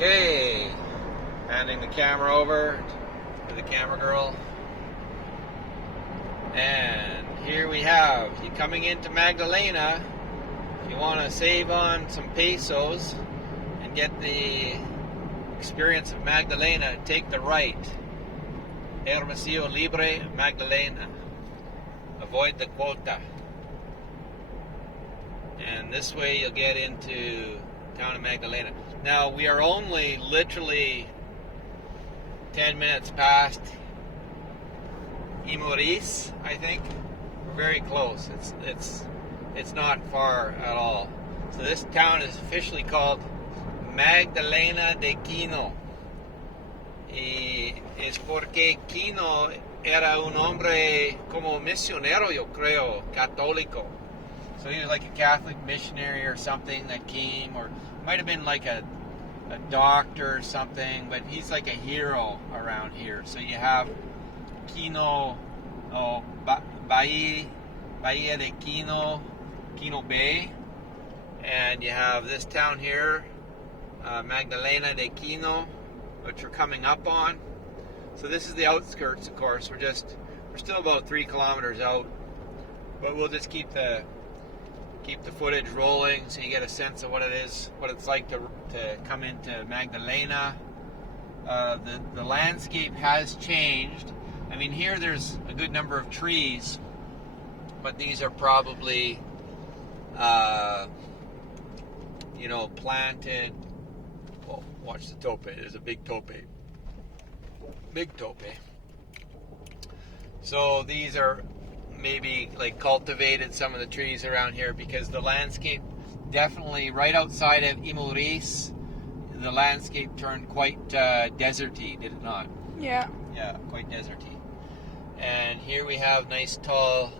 Okay, handing the camera over to the camera girl. And here we have you coming into Magdalena. If you want to save on some pesos and get the experience of Magdalena, take the right. Hermosillo Libre, Magdalena. Avoid the quota. And this way you'll get into town of Magdalena. Now we are only literally 10 minutes past Imuris, I think. We're very close. It's not far at all. So this town is officially called Magdalena de Kino. Y es porque Kino era un hombre como misionero, yo creo, católico. So he was like a Catholic missionary or something that came, or might have been like a doctor or something, but he's like a hero around here. So you have Kino, Bahia de Kino, Kino Bay, and you have this town here, Magdalena de Kino, which we're coming up on. So this is the outskirts, of course. We're still about 3 kilometers out, but we'll just keep the footage rolling so you get a sense of what it's like to come into Magdalena. The landscape has changed. I mean, here there's a good number of trees, but these are probably planted. Oh, watch the tope. There's a big tope. Big tope. So these are maybe like cultivated, some of the trees around here, because the landscape definitely right outside of Imuris, the landscape turned quite deserty, did it not? Yeah. Yeah, quite deserty. And here we have nice tall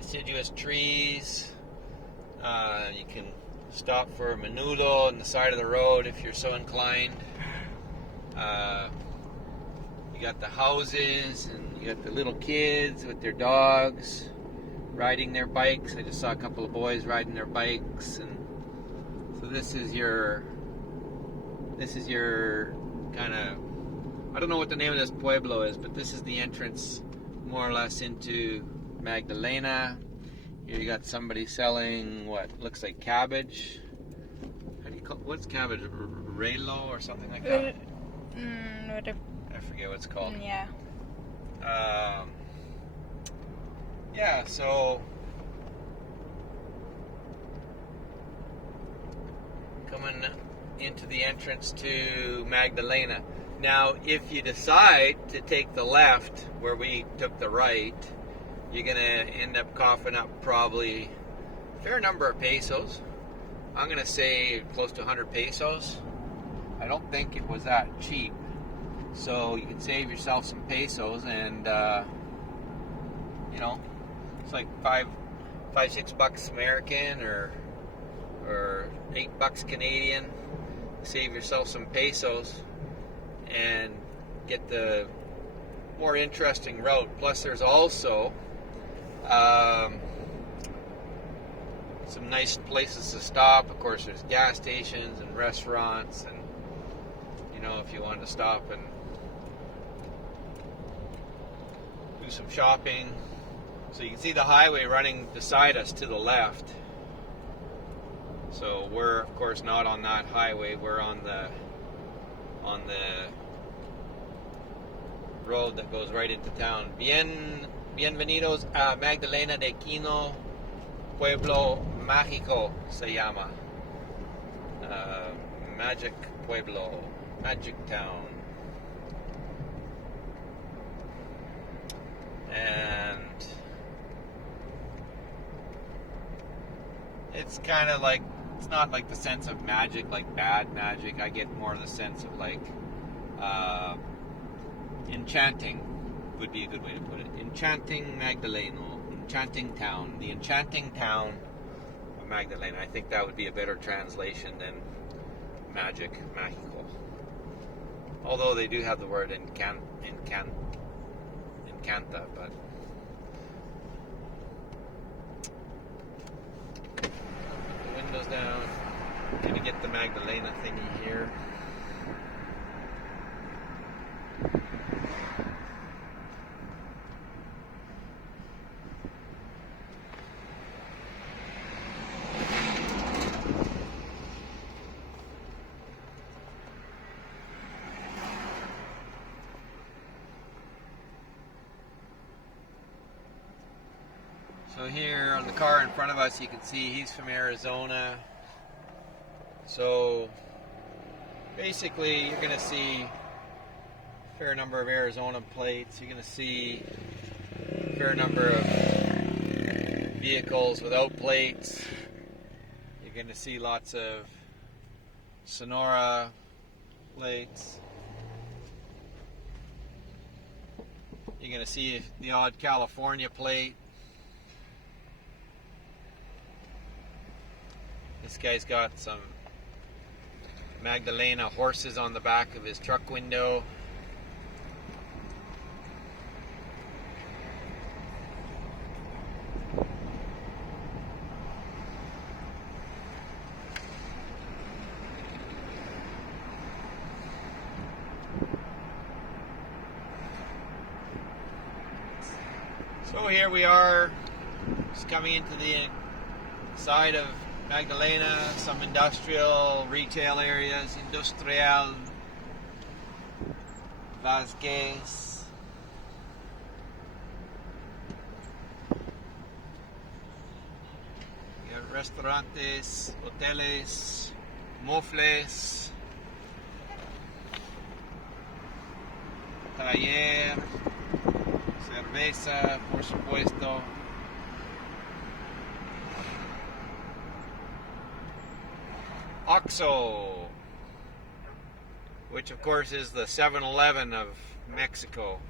deciduous trees. You can stop for a menudo on the side of the road if you're so inclined. You got the houses, and you got the little kids with their dogs riding their bikes. I just saw a couple of boys riding their bikes, and so this is your kind of, I don't know what the name of this pueblo is, but this is the entrance more or less into Magdalena. Here you got somebody selling what looks like cabbage. How do you call it? What's cabbage? Relo or something like that? I forget what it's called. Yeah. So coming into the entrance to Magdalena. Now, if you decide to take the left where we took the right, you're going to end up coughing up probably a fair number of pesos. I'm going to say close to 100 pesos. I don't think it was that cheap. So you can save yourself some pesos, and it's like $5-6 American or $8 Canadian. Save yourself some pesos and get the more interesting route. Plus, there's also some nice places to stop. Of course, there's gas stations and restaurants, and if you wanted to stop and do some shopping. So you can see the highway running beside us to the left. So we're of course not on that highway. We're on the road that goes right into town. Bienvenidos a Magdalena de Kino, Pueblo Mágico se llama. Magic Pueblo, Magic Town. And it's kind of like, it's not like the sense of magic, like bad magic. I get more of the sense of like enchanting would be a good way to put it. Enchanting Magdalena, enchanting town, the enchanting town of Magdalena. I think that would be a better translation than magic, mágico. Although they do have the word encanta, but the windows down. I'm gonna get the Magdalena thingy here. So here on the car in front of us, you can see he's from Arizona. So basically, you're going to see a fair number of Arizona plates. You're going to see a fair number of vehicles without plates. You're going to see lots of Sonora plates. You're going to see the odd California plate. This guy's got some Magdalena horses on the back of his truck window. So here we are, just coming into the side of Magdalena, some industrial retail areas, Industrial Vasquez. We have restaurantes, hoteles, mofles, taller, cerveza, por supuesto. Oxxo, which of course is the 7-Eleven of Mexico.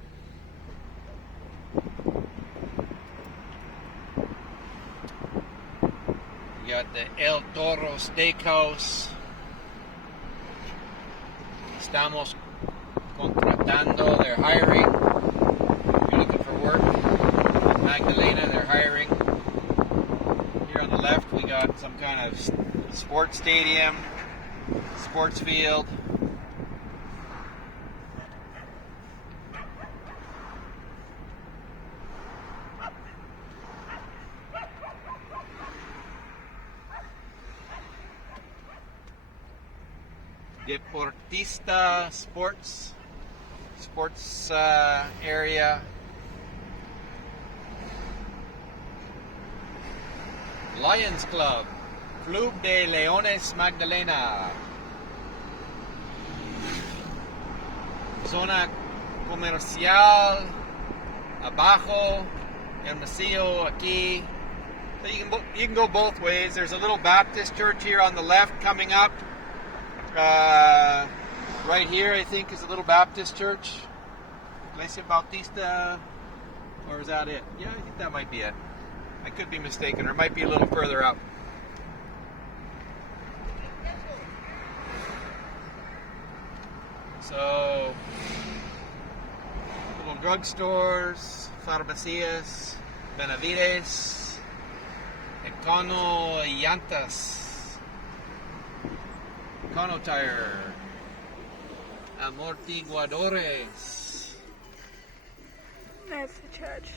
You got the El Toro Steakhouse. Estamos contratando, they're hiring. If you're looking for work in Magdalena, they're hiring. Here on the left we got some kind of sports stadium, sports field. Deportista sports area. Lions Club, Club de Leones Magdalena. Zona comercial, abajo, el Masillo aquí. So you can go both ways. There's a little Baptist church here on the left coming up. Right here, I think, is a little Baptist church. Iglesia Bautista, or is that it? Yeah, I think that might be it. I could be mistaken, or it might be a little further up. So, little drugstores, farmacias, Benavides, Kino Llantas, Kino Tire, Amortiguadores. That's the church.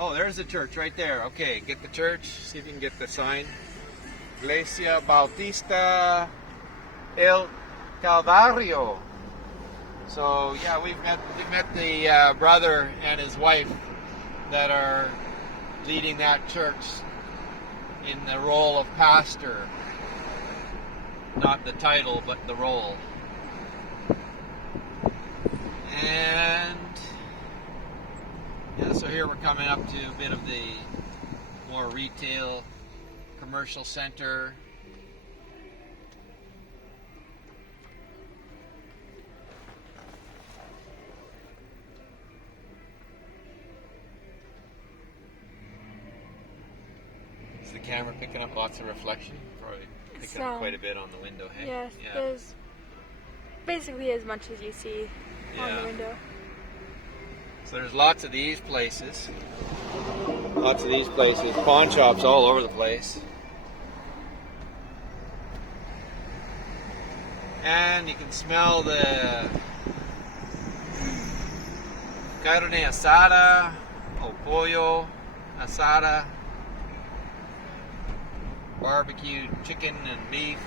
Oh, there's the church right there. Okay, get the church. See if you can get the sign. Iglesia Bautista El Calvario. So yeah, we've met the brother and his wife that are leading that church in the role of pastor. Not the title, but the role. And yeah, so here we're coming up to a bit of the more retail, commercial center. Is the camera picking up lots of reflection? Probably picking up quite a bit on the window, hey? Yes, yeah. There's basically as much as you see on the window. So there's lots of these places. Pawn shops all over the place. And you can smell the carne asada, o pollo asada, barbecued chicken and beef.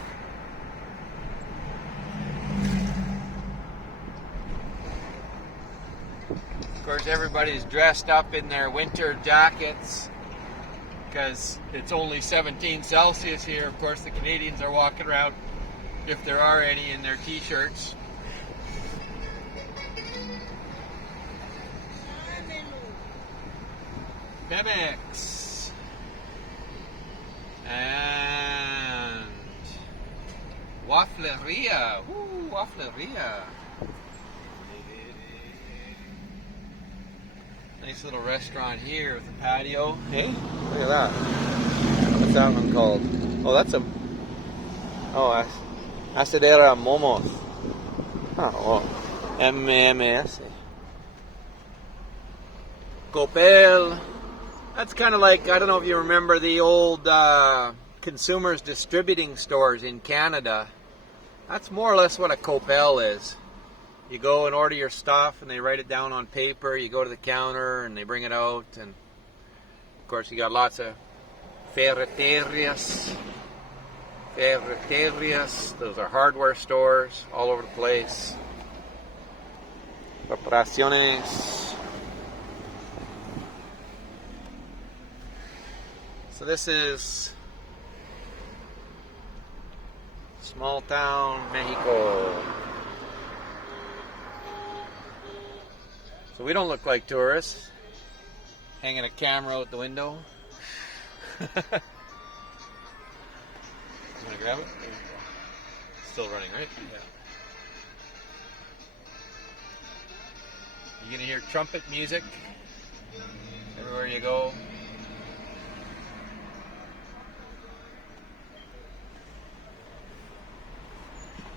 Of course, everybody's dressed up in their winter jackets because it's only 17 Celsius here. Of course, the Canadians are walking around, if there are any, in their t-shirts. Pemex. And Wafleria. Woo, Wafleria. Nice little restaurant here with a patio. Hey, look at that. What's that one called? Oh, that's a... Oh, Asadera Momos. Oh, well. MMS. Copel. That's kind of like, I don't know if you remember the old consumers distributing stores in Canada. That's more or less what a Copel is. You go and order your stuff and they write it down on paper. You go to the counter and they bring it out. And of course you got lots of ferreterias. Ferreterias. Those are hardware stores all over the place. Reparaciones. So this is small town Mexico. So we don't look like tourists, hanging a camera out the window. You want to grab it? Still running, right? Yeah. You're going to hear trumpet music everywhere you go.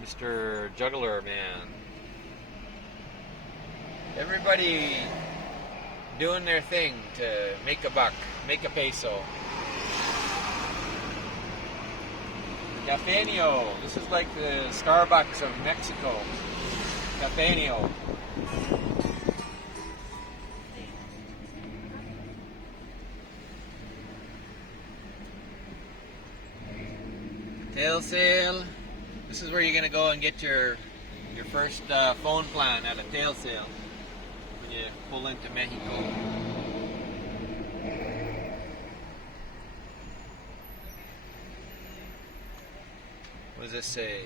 Mr. Juggler Man. Everybody doing their thing to make a buck, make a peso. Cafeño. This is like the Starbucks of Mexico. Cafeño. Tail sale. This is where you're gonna go and get your first phone plan at a tail sale. You pull into Mexico. What does this say?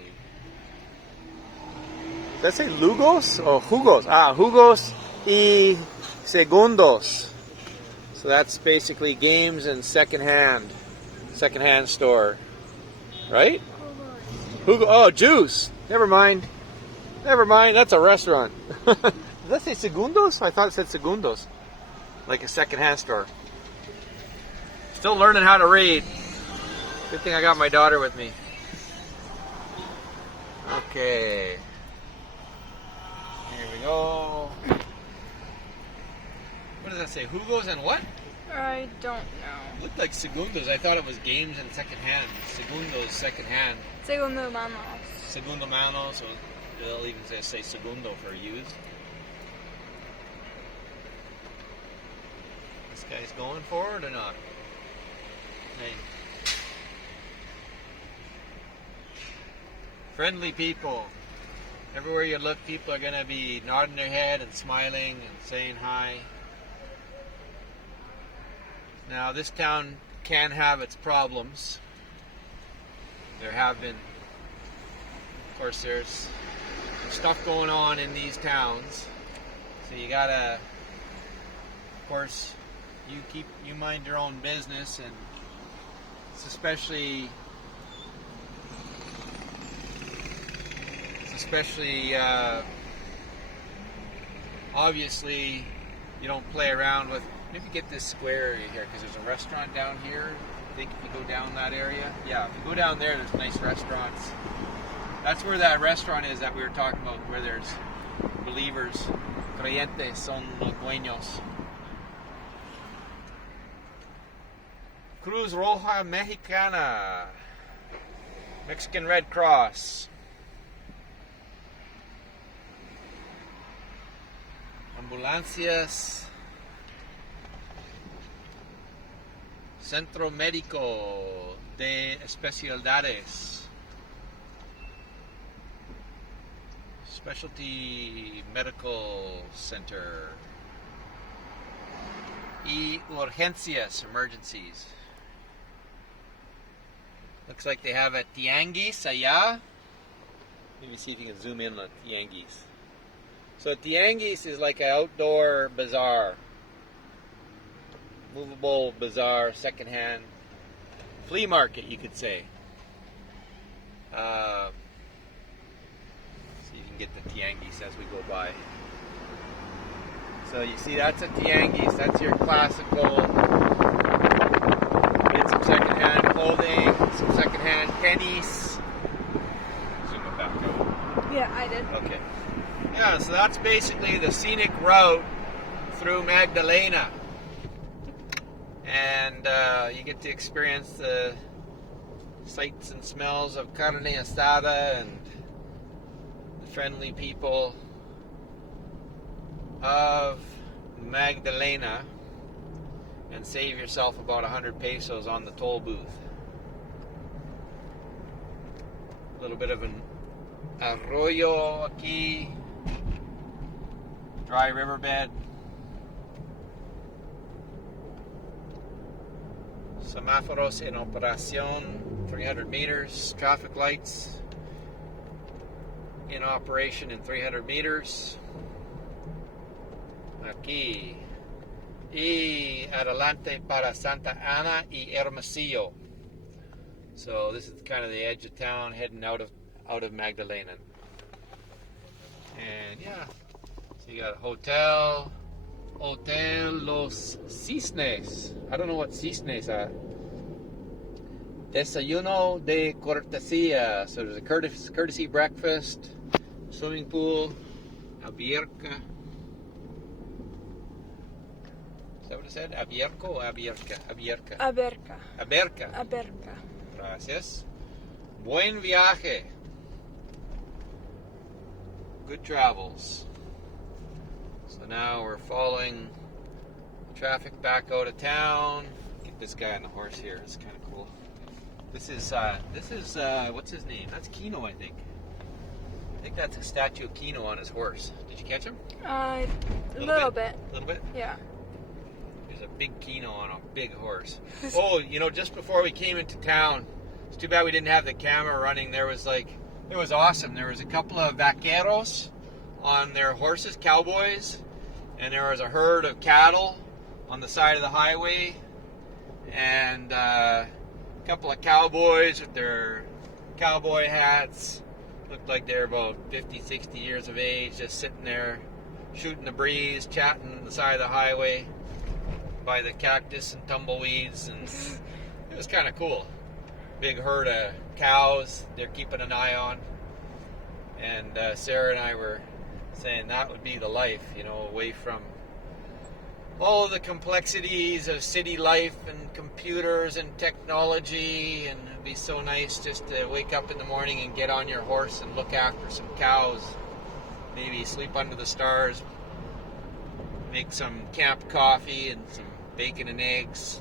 Does that say Lugos or Jugos? Ah, Jugos y Segundos. So that's basically games and secondhand store, right? Jugo. Oh, juice. Never mind. That's a restaurant. Does that say Segundos? I thought it said Segundos. Like a second-hand store. Still learning how to read. Good thing I got my daughter with me. Okay. Here we go. What does that say? Jugos and what? I don't know. Looked like Segundos. I thought it was games and second-hand. Segundos, second-hand. Segundo manos. Segundo mano, so they'll even say segundo for used. This guy's going for it or not? Hey. Friendly people. Everywhere you look, people are going to be nodding their head and smiling and saying hi. Now, this town can have its problems. There have been, of course, there's stuff going on in these towns. So you gotta, of course, you mind your own business, and it's especially obviously you don't play around with. If you get this square area here, because there's a restaurant down here. I think if you go down that area, yeah, if you go down there, there's nice restaurants. That's where that restaurant is that we were talking about, where there's believers, creyentes son los dueños. Cruz Roja Mexicana, Mexican Red Cross. Ambulancias. Centro Médico de Especialidades. Specialty Medical Center. Y urgencias, emergencies. Looks like they have a Tanguis allá. Maybe see if you can zoom in on Tanguis. So Tanguis is like an outdoor bazaar. Movable bazaar, secondhand flea market, you could say. See if you can get the Tanguis as we go by. So you see, that's a Tanguis. That's your classical. Get some secondhand clothing, some secondhand pennies. Zoom it back out. Yeah, I did. Okay. Yeah, so that's basically the scenic route through Magdalena. And you get to experience the sights and smells of carne asada and the friendly people of Magdalena, and save yourself about 100 pesos on the toll booth. A little bit of an arroyo aquí, dry riverbed. Semáforos en operación, 300 meters. Traffic lights in operation in 300 meters. Aquí. Y adelante para Santa Ana y Hermosillo. So this is kind of the edge of town, heading out of Magdalena. And yeah, so you got a hotel Los Cisnes. I don't know what Cisnes are. Desayuno de cortesía. So there's a courtesy breakfast, swimming pool, abierta. Is that what it said? Abierco or abierca? Abierca. Aberca. Aberca. Aberca. Gracias. Buen viaje. Good travels. So now we're following traffic back out of town. Get this guy on the horse here. It's kind of cool. This is what's his name? That's Kino, I think. I think that's a statue of Kino on his horse. Did you catch him? A little bit. A little bit? Yeah. There's a big Kino on a big horse. Oh, just before we came into town, it's too bad we didn't have the camera running. It was awesome. There was a couple of vaqueros on their horses, cowboys, and there was a herd of cattle on the side of the highway, and a couple of cowboys with their cowboy hats. Looked like they're about 50, 60 years of age, just sitting there shooting the breeze, chatting on the side of the highway by the cactus and tumbleweeds, and it was kind of cool. Big herd of cows they're keeping an eye on, and Sarah and I were saying that would be the life, away from all of the complexities of city life and computers and technology, and it'd be so nice just to wake up in the morning and get on your horse and look after some cows, maybe sleep under the stars, make some camp coffee and some bacon and eggs,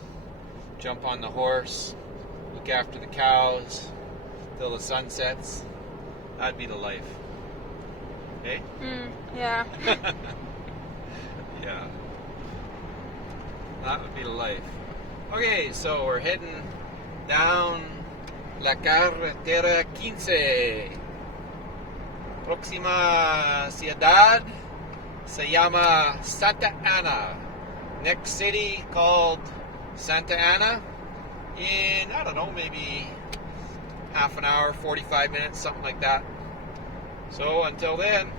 jump on the horse, look after the cows till the sun sets. That'd be the life. Okay? Yeah. Yeah. That would be the life. Okay, so we're heading down La Carretera 15. Próxima ciudad se llama Santa Ana. Next city called Santa Ana in, I don't know, maybe half an hour, 45 minutes, something like that. So until then,